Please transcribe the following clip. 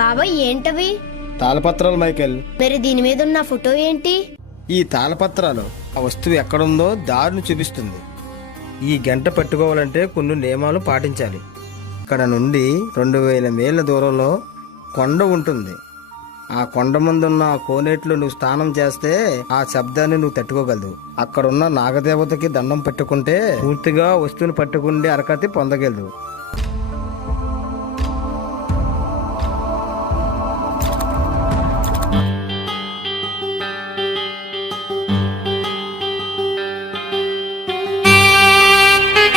బాబాయ్ ఏంటవి? తాళపత్రాలు మైకేల్. మరి దీని మీద ఉన్న ఫోటో ఏంటి? ఈ తాళపత్రాలు ఆ వస్తువు ఎక్కడుందో దారిని చూపిస్తుంది. ఈ గంట పట్టుకోవాలంటే కొన్ని నియమాలు పాటించాలి. ఇక్కడ నుండి 2000 మైళ్ళ దూరంలో కొండ ఉంటుంది. ఆ కొండ ముందున్న ఆ కోనేట్లో నువ్వు స్నానం చేస్తే ఆ శబ్దాన్ని నువ్వు తట్టుకోగలదు. అక్కడున్న నాగదేవతకి దండం పెట్టుకుంటే పూర్తిగా వస్తువుని పట్టుకుండే అర్హత పొందగలదు.